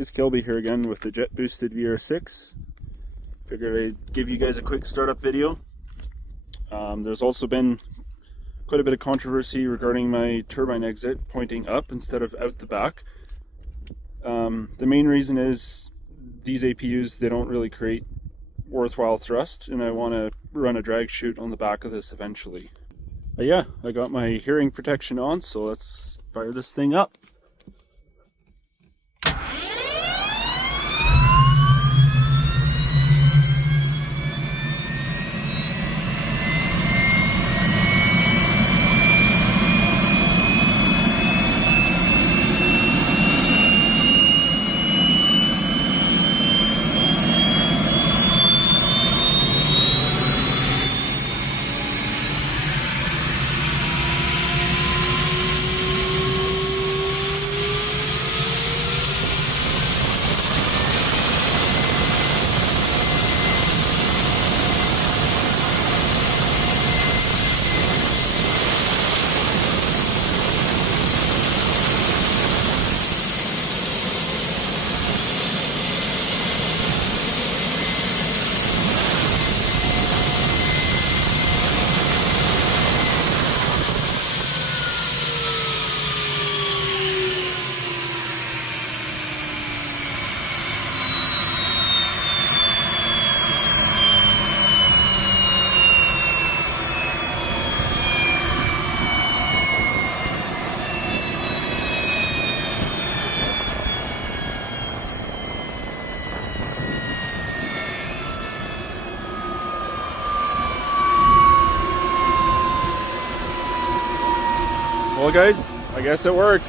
It's Kelby here again with the jet boosted VR6. Figured I'd give you guys a quick startup video. There's also been quite a bit of controversy regarding my turbine exit pointing up instead of out the back. The main reason is these APUs, they don't really create worthwhile thrust, and I want to run a drag chute on the back of this eventually. But yeah, I got my hearing protection on, so let's fire this thing up. Well guys, I guess it works.